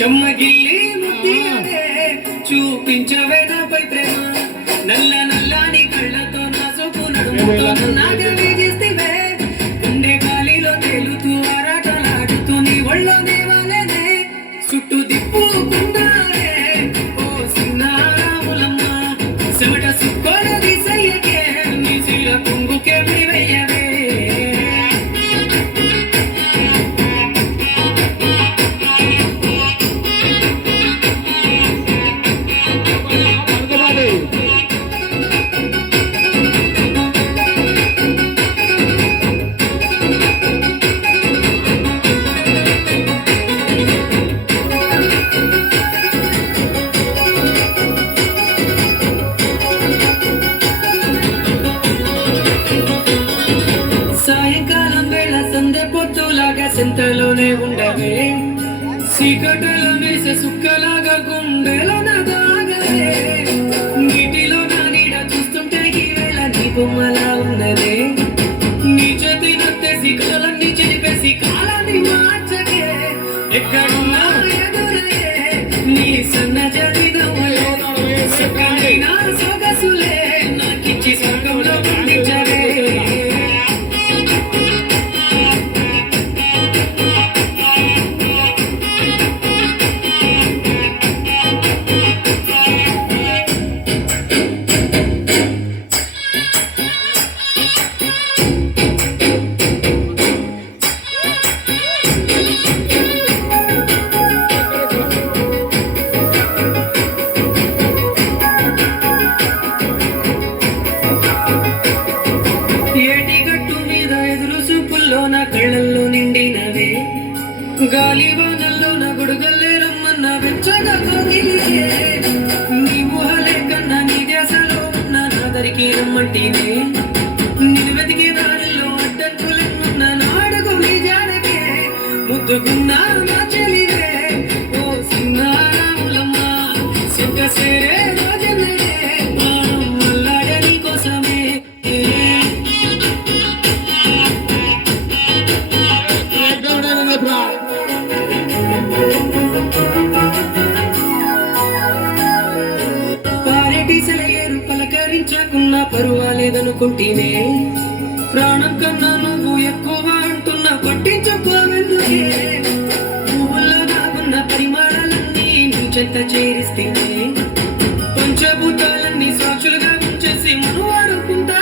చెమ్మగిల్లి ముద్దియే చూపించవే నాపై ప్రేమ నల్ల నల్లని కళ్ళతో నా సొప్పు నడుముతో నాగవే చేస్తేవే గుండె గాలిలో తేలుతూ ఆరాటలాడుతూ నీ ఒళ్ళో దేవాలేనే చుట్టూ దిప్పుకున్నారే ఓ సిన్నారాములమ్మ చెమట సుక్కోల దిశయ్యకే నీ సిర కుంగుకే వెయ్యవే సాయంకాలం వేళ సందె పొత్తులాగా చింతలోనే ఉండవే చీకటిలో మెరిసే సుక్కలాగా గుండెలో దాగవే నీటిలో నా నీడ చూస్తుంటే ఈ వేళ నీ బొమ్మలా ఉన్నదే నీ చేతి నత్తేసి కలలన్నీ చెరిపేసి కాలాన్ని మార్చకే ఎక్కడున్నా ఎదురయ్యే నీ సన్న జడి దవ్వలే సొగైన సొగసులే నాకిచ్చి స్వర్గంలో పండించవే నా కళ్ళల్లో నిండినవే గాలి వానల్లో నా గుడుగల్లే రమ్మన్న వెచ్చగా కోగిలికే నీ ఊహలే కన్నా నీ ధ్యాసలో ఉన్న నాదరికి రమ్మంటేనే నిన్ను వెతికే దారిలో అడ్డంకులెన్నున్న నాడుగు నీ జాడకే ముద్దుకున్నా నా చెలివే ఓ సిన్నారాములమ్మ సిగ్గ సేరే రోజన్నడే మల్లాడే నీ కోసమే పారెటీసలయ్యారు పలకరించకున్నా పరువాలేదనుకుంటేనే ప్రాణం కన్నా నువ్వు ఎక్కువ అంటున్నా పట్టించుకోవెందుకే పువ్వుల్లో దాగున్న పరిమాణాలన్నీ నీ చెంత చేరిస్తేనే పంచభూతాలన్నీ సాక్షులుగా ఉంచేసి మనువాడుకుంటా